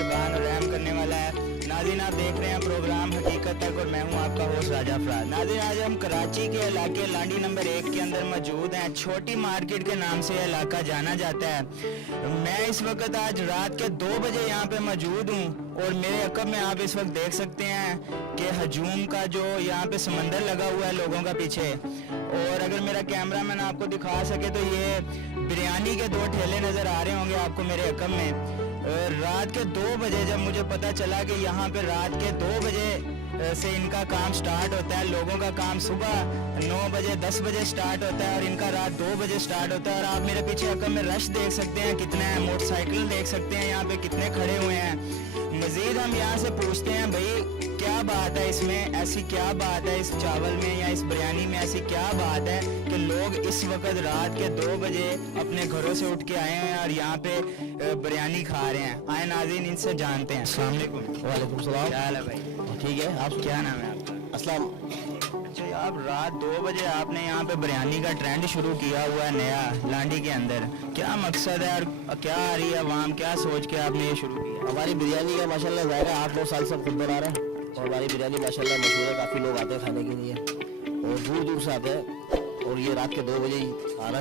मेहरबान और रहम करने वाला है। नाज़रीन, आप देख रहे हैं प्रोग्राम हकीकत तक और मैं हूं आपका होस्ट राजा फराज। नाज़रीन, आज हम कराची के इलाके लांडी नंबर 1 के अंदर मौजूद हैं। छोटी मार्केट के नाम से यह इलाका जाना जाता है। मैं इस वक्त आज रात के 2 बजे यहाँ पे मौजूद हूँ और मेरे अकब में आप इस वक्त देख सकते हैं कि हजूम का जो यहाँ पे समंदर लगा हुआ है लोगों का पीछे। और अगर मेरा कैमरा मैन आपको दिखा सके तो ये बिरयानी के 2 ठेले नज़र आ रहे होंगे आपको मेरे अकब में। रात के 2 बजे जब मुझे पता चला कि यहाँ पे रात के 2 बजे से इनका काम स्टार्ट होता है, लोगों का काम सुबह 9 बजे 10 बजे स्टार्ट होता है और इनका रात 2 बजे स्टार्ट होता है। और आप मेरे पीछे अकब में रश देख सकते हैं कितने हैं, मोटरसाइकिल देख सकते हैं यहाँ पे कितने खड़े हुए हैं। मज़ीद हम यहाँ से पूछते हैं भाई क्या बात है इसमें, ऐसी क्या बात है इस चावल में या इस बिरयानी में, ऐसी क्या बात है कि लोग इस वक्त रात के 2 बजे अपने घरों से उठ के आए हैं और यहाँ पे बिरयानी खा रहे हैं। आए नाज़रीन, इनसे जानते हैं। अस्सलाम वालेकुम। वालेकुम सलाम। क्या हाल है भाई? ठीक है। आप क्या नाम है आपका? अस्सलाम। अच्छा, आप रात 2 बजे आपने यहाँ पे बिरयानी का ट्रेंड शुरू किया हुआ है नया लांडी के अंदर, क्या मकसद है और क्या आ रही है अवाम, क्या सोच के आपने ये शुरू किया? हमारी बिरयानी का माशाल्लाह ज़ायरा 8-9 साल से हम खुद बना रहे हैं और हमारी बिरयानी माशाल्लाह मशहूर है। काफ़ी लोग आते हैं खाने के लिए और दूर दूर से आते हैं और ये रात के 2 बजे ही आना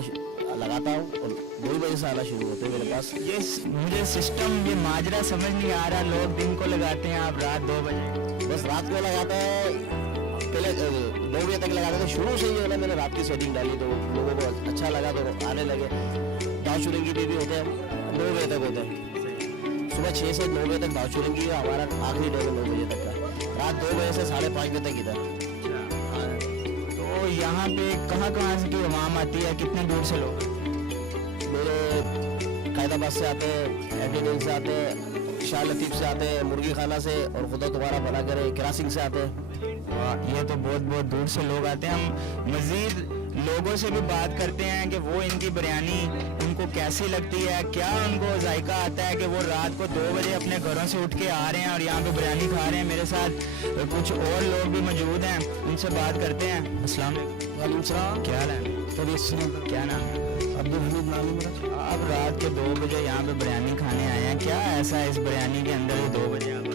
लगाता हूँ और 2 बजे से आना शुरू होते हैं मेरे पास। ये मुझे सिस्टम, ये माजरा समझ नहीं आ रहा। लोग दिन को लगाते हैं, आप रात 2 बजे? बस रात को लगाता है, पहले 2 बजे तक लगाते थे। शुरू से ही मैंने रात की सेटिंग डाली तो लोगों को अच्छा लगा तो आने लगे। दाव चुरंगी भी होते हैं, 9 बजे तक होते हैं। सुबह 6 से 9 बजे तक दाव चुरंगी है, हमारा आखिरी डे 9 बजे तक का। रात 2 बजे से 5:30 बजे तक इधर। तो यहाँ पे कहाँ से की अवाम आती है, कितने दूर से लोग? मेरे कायदाबाद से आते हैं, एडिनिल से आते हैं, शाह लतीफ़ से आते हैं, मुर्गी खाना से, और खुदा तुम्हारा भला करे क्रासिंग से आते हैं। ये तो बहुत दूर से लोग आते हैं। हम मज़ीद लोगों से भी बात करते हैं कि वो इनकी बिरयानी उनको कैसी लगती है, क्या उनको जायका आता है कि वो रात को 2 बजे अपने घरों से उठ के आ रहे हैं और यहाँ पे बिरयानी खा रहे हैं। मेरे साथ कुछ और लोग भी मौजूद हैं, उनसे बात करते हैं। अस्सलाम वालेकुम सलाम। क्या हाल है? क्या नाम है? अब्दुल हमीद नाम है मेरा। आप रात के 2 बजे यहाँ पे बिरयानी खाने आए हैं, क्या ऐसा है इस बिरयानी के अंदर 2 बजे आप?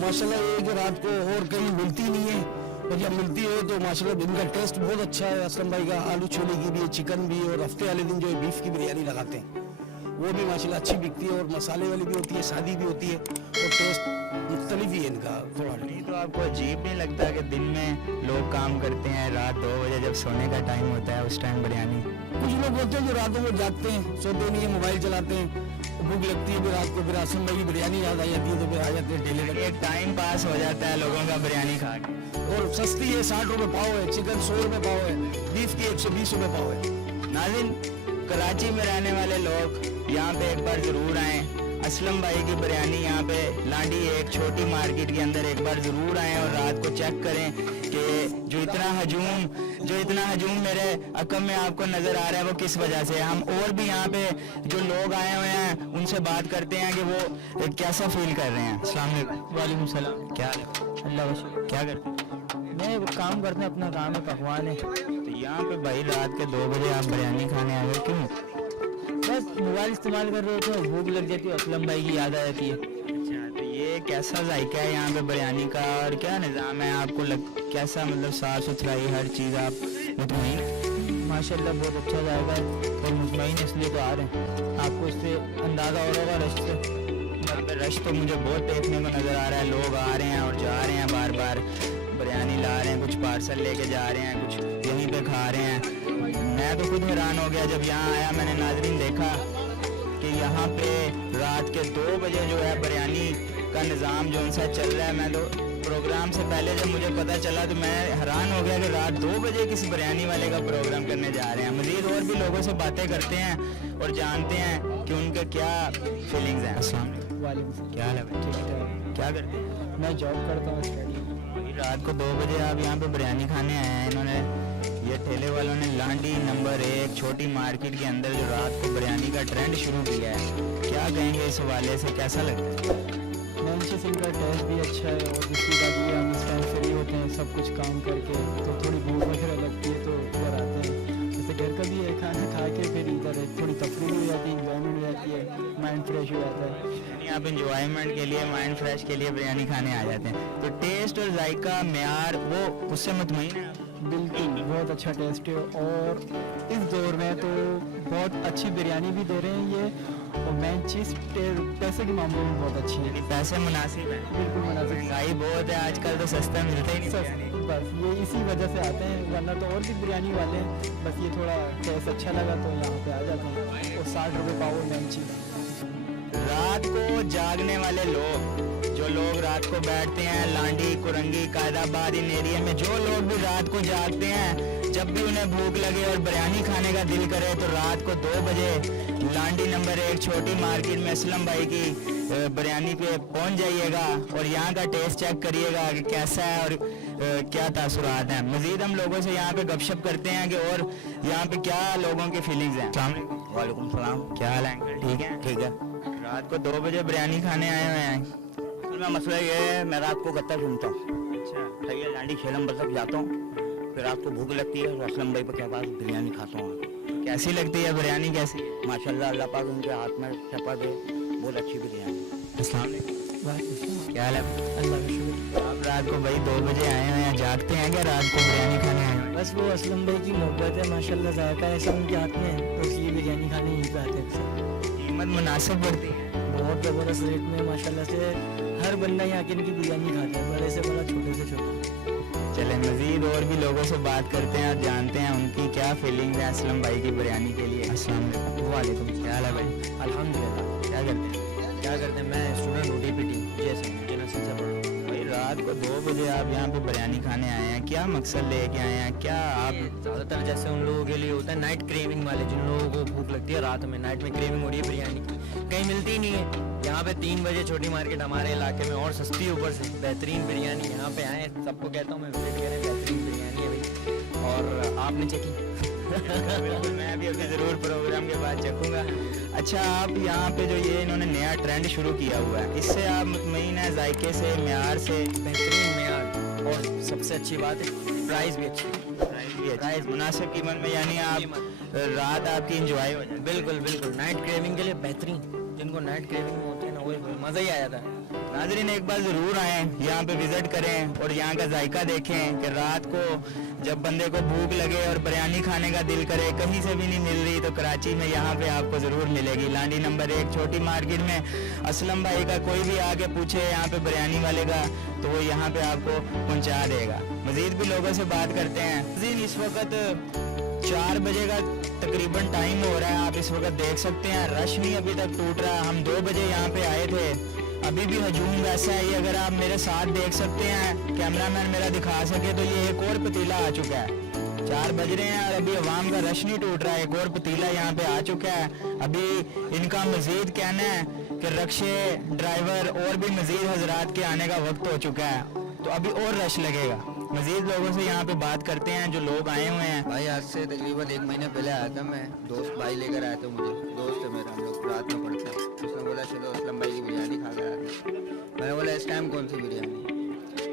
माशाल्लाह ये कि रात को और कहीं मिलती नहीं है और जब मिलती है तो माशाल्लाह इनका टेस्ट बहुत अच्छा है। असलम भाई का आलू छोले की भी है, चिकन भी, और हफ्ते वाले दिन जो है बीफ की बिरयानी लगाते हैं वो भी माशाल्लाह अच्छी बिकती है और मसाले वाली भी होती है, सादी भी होती है और टेस्ट मुख्तलिफ ही है इनका थोड़ा। नहीं तो आपको अजीब नहीं लगता कि दिन में लोग काम करते हैं, रात 2 बजे जब सोने का टाइम होता है उस टाइम बिरयानी? कुछ लोग होते हैं जो रातों में जागते हैं, सोते नहीं है, मोबाइल चलाते हैं, भूख लगती है, फिर रात को फिर आसम भाई की बिरयानी याद आ जाती है तो फिर आ जाते हैं ठेले लगे। एक टाइम पास हो जाता है लोगों का बिरयानी खा के। और सस्ती है, 60 रुपये पाव है, चिकन 100 रुपये पाव है, बीफ की 120 रुपये पाव है। नाज़रीन, कराची में रहने वाले लोग यहाँ पे एक बार ज़रूर आएँ। असलम भाई की बिरयानी यहाँ पे लांडी एक छोटी मार्केट के अंदर एक बार ज़रूर आएँ और रात को चेक करें कि जो इतना हजूम मेरे अकम में आपको नज़र आ रहा है वो किस वजह से है। हम और भी यहाँ पे जो लोग आए हुए हैं उनसे बात करते हैं कि वो कैसा फील कर रहे हैं। अस्सलाम वालेकुम सलाम। क्या हाल है? अल्लाह का शुक्र। क्या करते हैं? मैं काम करते हैं, अपना काम है पकवान है। तो यहाँ पे भाई रात के 2 बजे आप बिरयानी खाने आ गए, क्यों? बस मोबाइल इस्तेमाल कर रहे थे, भूख लग जाती है, असलम भाई की याद आ जाती है। अच्छा, तो ये कैसा जायका है यहाँ पे बिरयानी का और क्या निज़ाम है आपको कैसा, मतलब साफ़ सुथराई हर चीज़ आप मुतमईन? माशाल्लाह बहुत अच्छा जाएगा और मुतमईन इसलिए तो आ रहे हैं, आपको इससे अंदाज़ा हो रहा होगा रश से। यहाँ पे रश तो मुझे बहुत देखने को नज़र आ रहा है, लोग आ रहे हैं और जा रहे हैं, बार बार बिरयानी ला रहे हैं, कुछ पार्सल लेके जा रहे हैं, कुछ यहीं पे खा रहे हैं। मैं तो खुद हैरान हो गया जब यहाँ आया, मैंने नाज़रीन देखा कि यहाँ पे रात के 2 बजे जो है बिरयानी का निज़ाम जो उनसा चल रहा है। मैं तो प्रोग्राम से पहले जब मुझे पता चला तो मैं हैरान हो गया कि रात 2 बजे किस बिरयानी वाले का प्रोग्राम करने जा रहे हैं। मज़ीद और भी लोगों से बातें करते हैं और जानते हैं कि उनके क्या फीलिंग्स हैं। अस्सलाम वालेकुम। क्या हाल है भाई? ठीक है। क्या करते हैं? मैं जॉब करता हूँ, स्टडी। रात को 2 बजे आप यहाँ पे बिरयानी खाने आए हैं। इन्होंने ये ठेले वालों ने लांडी नंबर 1 छोटी मार्केट के अंदर जो रात को बिरयानी का ट्रेंड शुरू किया है, क्या कहेंगे इस हवाले से, कैसा लगता है? लंच इनका टेस्ट भी अच्छा है और दूसरी बात ये हम इस टाइम फ्री होते हैं सब कुछ काम करके, तो थोड़ी भूख वगैरह लगती है तो इधर आते हैं। जैसे घर का भी है, खाना खा के फिर इधर थोड़ी तफरीह हो जाती है, इंजॉयमेंट हो जाती है, माइंड फ्रेश हो जाता है। यानी आप इंजॉयमेंट के लिए, माइंड फ्रेश के लिए बिरयानी खाने आ जाते हैं। तो टेस्ट और जायका, म्यार, वो उससे मुतमईन है आप? बिल्कुल, बहुत अच्छा टेस्ट है और इस दौर में तो बहुत अच्छी बिरयानी भी दे रहे हैं ये, और मेन चीज़ पैसे के मामले में बहुत अच्छी है। यानी पैसे मुनासिब हैं? बिल्कुल मुनासिब। महंगाई बहुत है आजकल, तो सस्ता मिलता ही नहीं बिरयानी। बस ये इसी वजह से आते हैं, वरना तो और भी बिरयानी वाले हैं, बस ये थोड़ा टेस्ट अच्छा लगा तो यहाँ पे आ जाते हैं। और 60 रुपये पाव है मेन चीज़। रात को जागने वाले लोग, जो लोग रात को बैठते हैं लांडी, कुरंगी, कायदाबाद इन एरिया में, जो लोग भी रात को जागते हैं, जब भी उन्हें भूख लगे और बिरयानी खाने का दिल करे तो रात को 2 बजे लांडी नंबर 1 छोटी मार्केट में असलम भाई की बिरयानी पे पहुंच जाइएगा और यहाँ का टेस्ट चेक करिएगा कि कैसा है और क्या तासुरात हैं। मज़ीद हम लोगों से यहाँ पे गपशप करते हैं कि और यहाँ पे क्या लोगों की फीलिंग्स हैं। अस्सलाम वालेकुम। वालेकुम सलाम। क्या हाल है अंकल, ठीक है? ठीक है। रात को 2 बजे बिरयानी खाने आए हुए हैं। असल में मसला ये है, मैं रात को गत्ता घूमता हूँ, अच्छा, सही है, लांडी 6 नंबर तक जाता हूँ, फिर रात को भूख लगती है तो असलम भाई के पास बिरयानी खाता हूँ। कैसी लगती है बिरयानी, कैसी है? माशाल्लाह, अल्लाह पाक उनके हाथ में शफा दे, बहुत अच्छी बिरयानी। अस्सलाम वालेकुम। क्या हाल है? अल्लाह का शुक्र। आप रात को भाई 2 बजे आए हुए हैं, जागते हैं क्या रात को बिरयानी खाने आए हुए हैं? बस वो असलम भाई की मोहब्बत है, माशाल्लाह जायका है सब उनके हाथ में, तो इसलिए बिरयानी खाने यहीं पे आते हैं अक्सर। कीमत मुनासिब पड़ती है? बहुत ज़बरदस्त रेट में माशाल्लाह से हर बंदा यहाँ के इनकी बिरयानी खाता है, बड़े से बड़ा, छोटे से छोटा। चलें मज़ीद और भी लोगों से बात करते हैं और जानते हैं उनकी क्या फीलिंग्स हैं असलम भाई की बिरयानी के लिए। अस्सलाम वालेकुम। वालेकुम। क्या हाल है भाई? अल्हम्दुलिल्लाह। क्या करते हैं? क्या करते हैं, मैं स्टूडेंट हूँ, DPT जैसे मुझे नसीब से पढ़ा। भाई रात को 2 बजे आप यहाँ पे बिरयानी खाने आए हैं, क्या मकसद लेके आए हैं? क्या आप ज़्यादातर जैसे उन लोगों के लिए होता है नाइट क्रेविंग वाले, जिन लोगों को भूख लगती है रात में, नाइट में क्रेविंग हो रही है बिरयानी की, कहीं मिलती ही नहीं है। यहाँ पे 3 बजे छोटी मार्केट हमारे इलाके में, और सस्ती ऊपर से, बेहतरीन बिरयानी। यहाँ पे आए, सबको कहता हूँ मैं विजिट करें, बेहतरीन बिरयानी है भाई। और आपने चेकी? बिल्कुल, मैं भी अभी ज़रूर प्रोग्राम के बाद चखूँगा। अच्छा, आप यहाँ पे जो ये इन्होंने नया ट्रेंड शुरू किया हुआ है, इससे आप मुतमईन है जायके से, म्यार से? बेहतरीन मेयार, और सबसे अच्छी बात है प्राइस भी अच्छी है। प्राइस मुनासिब कीमत में, यानी आप रात आपकी इंजॉय हो जाए। बिल्कुल बिल्कुल, नाइट क्रेविंग के लिए बेहतरीन, जिनको नाइट क्रेविंग में होती है ना, वो मज़ा ही आ जाता है। नाज़रीन, एक बार ज़रूर आएँ, यहाँ पे विज़िट करें और यहाँ का जायका देखें कि रात को जब बंदे को भूख लगे और बिरयानी खाने का दिल करे, कहीं से भी नहीं मिल रही, तो कराची में यहाँ पे आपको ज़रूर मिलेगी। लांडी नंबर 1 छोटी मार्केट में असलम भाई का कोई भी आके पूछे यहाँ पे बिरयानी वाले का, तो वो यहाँ पे आपको पहुँचा देगा। मज़ीद भी लोगों से बात करते हैं। नाज़रीन, इस वक्त 4 बजे का तकरीबन टाइम हो रहा है, आप इस वक्त देख सकते हैं रश नहीं अभी तक टूट रहा। हम 2 बजे यहाँ पे आए थे, अभी भी हजूम वैसा है। ये अगर आप मेरे साथ देख सकते हैं, कैमरामैन मेरा दिखा सके तो ये एक और पतीला आ चुका है। 4 बज रहे हैं और अभी अवाम का रश नहीं टूट रहा है, एक और पतीला यहाँ पे आ चुका है। अभी इनका मजीद कहना है कि रक्शे ड्राइवर और भी मजीद हजरात के आने का वक्त हो चुका है, तो अभी और रश लगेगा। मजीद लोगों से यहाँ पे बात करते हैं जो लोग आए हुए हैं। भाई आज से तकरीबन 1 महीने पहले आया था मैं, दोस्त भाई लेकर आया था मुझे, दोस्त है मेरा, हम लोग रात में पढ़ते हैं। उसने बोला चलो असलम भाई की बिरयानी खा कर आते हैं। मैंने बोला इस टाइम कौन सी बिरयानी।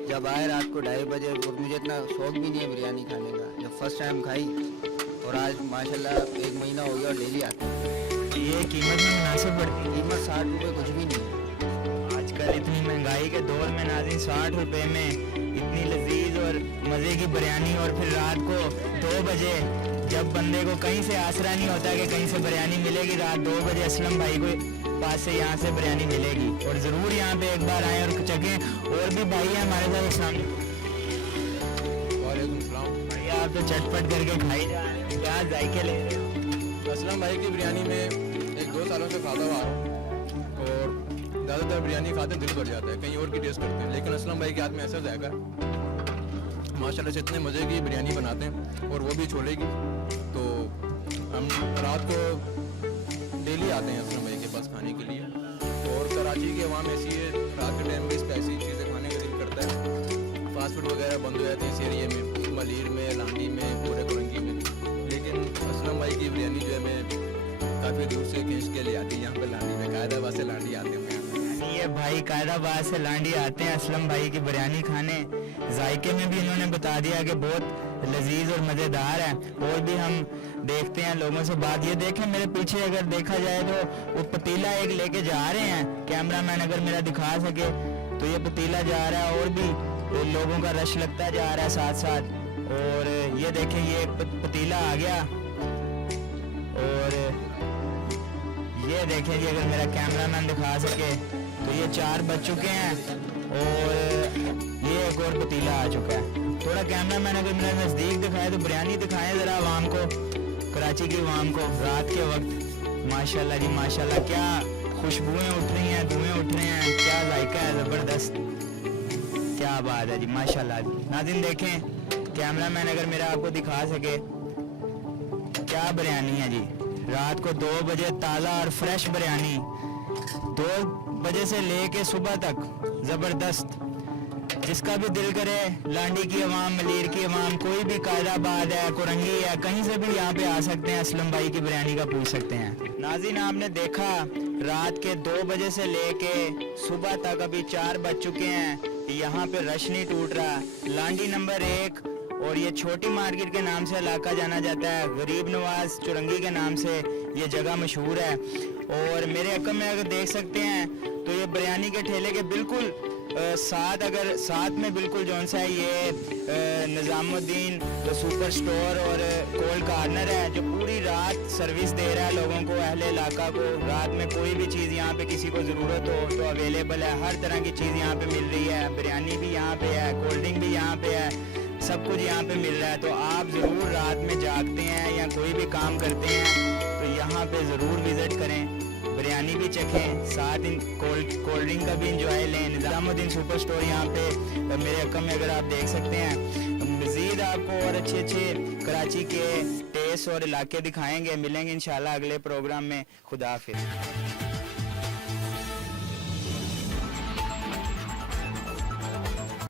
जब आए रात को 2:30 बजे, और मुझे इतना शौक भी नहीं है बिरयानी खाने का, जब फर्स्ट टाइम खाई और आज माशाल्लाह 1 महीना हो गया और डेली आते हैं। ये कीमत में मुनासिब पड़ती है? कीमत 60 रुपये कुछ भी नहीं है। आजकल इतनी महंगाई के दौर में नाज़रीन 60 रुपए में इतनी लजीज और मज़े की बिरयानी, और फिर रात को 2 बजे जब बंदे को कहीं से आसरा नहीं होता कि कहीं से बिरयानी मिलेगी, रात 2 बजे असलम भाई को पास से यहाँ से बिरयानी मिलेगी। और ज़रूर यहाँ पे एक बार आएँ और चखें। और भी भाई हैं हमारे साथ। अस्सलाम वालेकुम सलाम। भाई, आप तो चटपट करके खाई जा रहे हो, क्या जायके ले रहे हो? असलम भाई की बिरयानी में 1-2 सालों से खाता हुआ आ रहा हूँ, और ज़्यादातर बिरयानी खाते हैं दिल भर जाता है, कहीं और की टेस्ट करते हैं, लेकिन असलम भाई के हाथ में ऐसा जाएगा माशाल्लाह से, इतने मज़े की बिरयानी बनाते हैं, और वो भी छोले की। तो हम रात को डेली आते हैं असलम भाई के पास खाने के लिए। और कराची की आवाम ऐसी है, रात के टाइम भी स्पाइसी चीज़ें खाने का दिल करता है। फास्ट फूड वगैरह बंद हो जाते हैं इस एरिए में, मलीर में, लांडी में, पूरे कुरंगी में, लेकिन असलम भाई की बिरयानी जो है मैं काफ़ी दूर से खींच के ले आती है यहाँ पे लांडी में, कायदाबाद से लांडी आते हैं। ये भाई कायदाबाद से लांडी आते हैं असलम भाई की बिरयानी खाने। जायके में भी इन्होंने बता दिया कि बहुत लजीज और मज़ेदार है। और भी हम देखते हैं लोगों से बात। ये देखें मेरे पीछे अगर देखा जाए तो वो पतीला एक लेके जा रहे हैं, कैमरामैन अगर मेरा दिखा सके तो ये पतीला जा रहा है और भी लोगों का रश लगता जा रहा है साथ साथ। और ये देखें ये पतीला आ गया और ये देखें जी अगर मेरा कैमरामैन दिखा सके तो ये 4 बज चुके हैं और ये एक और पतीला आ चुका है। थोड़ा कैमरामैन अगर मेरा नज़दीक दिखाए तो बिरयानी दिखाएं ज़रा आवाम को, कराची की आवाम को रात के वक्त। माशाल्लाह जी माशाल्लाह, क्या खुशबुएं उठ रही हैं, धुएं उठ रहे हैं, क्या जायका है ज़बरदस्त, क्या बात है जी माशाल्लाह। नाज़रीन देखें कैमरामैन अगर मेरा आपको दिखा सके क्या बिरयानी है जी। रात को 2 बजे ताज़ा और फ्रेश बिरयानी, 2 बजे से लेके सुबह तक ज़बरदस्त। जिसका भी दिल करे, लांडी की अवाम, मलीर की अवाम, कोई भी कायदाबाद है, कुरंगी है, कहीं से भी यहाँ पे आ सकते हैं, असलम भाई की बिरयानी का पूछ सकते हैं। नाज़रीन आपने देखा रात के 2 बजे से लेके सुबह तक अभी 4 बज चुके हैं, यहाँ पे रश नहीं टूट रहा। लांडी नंबर 1 और ये छोटी मार्केट के नाम से इलाका जाना जाता है, गरीब नवाज चुरंगी के नाम से ये जगह मशहूर है। और मेरे अकम में अगर देख सकते हैं तो ये बिरयानी के ठेले के बिल्कुल साथ में बिल्कुल जौन सा है ये निज़ामुद्दीन तो सुपर स्टोर और कोल्ड कार्नर है जो पूरी रात सर्विस दे रहा है लोगों को, अहले इलाका को। रात में कोई भी चीज़ यहाँ पे किसी को ज़रूरत हो तो अवेलेबल है, हर तरह की चीज़ यहाँ पे मिल रही है। बिरयानी भी यहाँ पे है, कोल्ड ड्रिंक भी यहाँ पे है, सब कुछ यहाँ पे मिल रहा है। तो आप ज़रूर रात में जागते हैं या कोई भी काम करते हैं तो यहाँ पे ज़रूर विज़िट करें, बिरयानी भी चखें, साथ इन कोल्ड ड्रिंक का भी इंजॉय लें। निज़ामुद्दीन सुपर स्टोर यहाँ पे मेरे अकम में अगर आप देख सकते हैं। मज़ीद आपको और अच्छे अच्छे कराची के टेस्ट और इलाके दिखाएंगे, मिलेंगे इंशाल्लाह अगले प्रोग्राम में। खुदा हाफिज़।